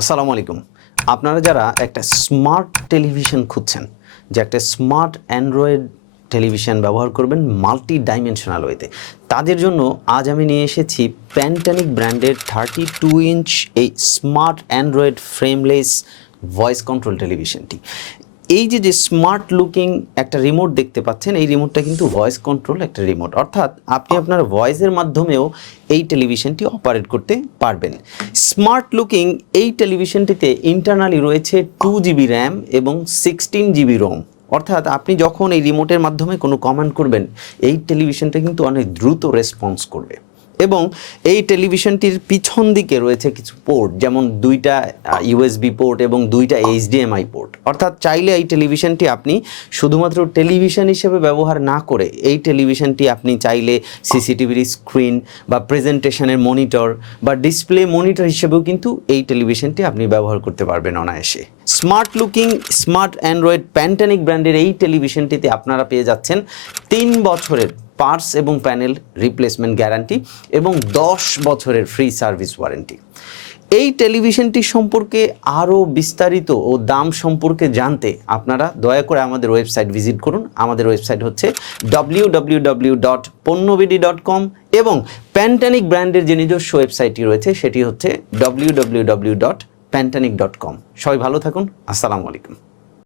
আসসালামু আলাইকুম। আপনারা যারা একটা স্মার্ট টেলিভিশন খুঁজছেন, যে একটা স্মার্ট অ্যান্ড্রয়েড টেলিভিশন ব্যবহার করবেন মাল্টি ডাইমেনশনাল ওয়েতে, তাদের জন্য আজ আমি নিয়ে এসেছি প্যান্টানিক ব্র্যান্ডের থার্টি টু ইঞ্চ এই smart android frameless voice control টেলিভিশনটি। এই যে যে স্মার্ট লুকিং একটা রিমোট দেখতে পাচ্ছেন, এই রিমোটটা কিন্তু ভয়েস কন্ট্রোল একটা রিমোট অর্থাৎ আপনি আপনার ভয়েসের মাধ্যমেও এই টেলিভিশনটি অপারেট করতে পারবেন। স্মার্ট লুকিং এই টেলিভিশনটিতে ইন্টারনালি রয়েছে টু জিবি র্যাম এবং সিক্সটিন জিবি রোম অর্থাৎ আপনি যখন এই রিমোটের মাধ্যমে কোনো কমান্ড করবেন, এই টেলিভিশনটা কিন্তু অনেক দ্রুত রেসপন্স করবে। এবং এই টেলিভিশনটির পিছন দিকে রয়েছে কিছু পোর্ট যেমন দুইটা ইউএসবি পোর্ট এবং দুইটা এইচডিএমআই পোর্ট অর্থাৎ চাইলে এই টেলিভিশনটি আপনি শুধুমাত্র টেলিভিশন হিসেবে ব্যবহার না করে এই টেলিভিশনটি আপনি চাইলে সিসিটিভির স্ক্রিন বা প্রেজেন্টেশনের মনিটর বা ডিসপ্লে মনিটর হিসেবেও কিন্তু এই টেলিভিশনটি আপনি ব্যবহার করতে পারবেন অনায়াসে। স্মার্ট লুকিং, স্মার্ট অ্যান্ড্রয়েড প্যান্টানিক ব্র্যান্ডের এই টেলিভিশনটিতে আপনারা পেয়ে যাচ্ছেন তিন বছরের পার্টস এবং প্যানেল রিপ্লেসমেন্ট গ্যারান্টি এবং দশ বছরের ফ্রি সার্ভিস ওয়ারেন্টি। এই টেলিভিশনটি সম্পর্কে আরও বিস্তারিত ও দাম সম্পর্কে জানতে আপনারা দয়া করে আমাদের ওয়েবসাইট ভিজিট করুন। আমাদের ওয়েবসাইট হচ্ছে W W W dot dot com এবং প্যান্টানিক ব্র্যান্ডের যে নিজস্ব ওয়েবসাইটটি রয়েছে, সেটি হচ্ছে W W W dot প্যান্টানিক dot com সবাই ভালো থাকুন। আসসালামু আলাইকুম।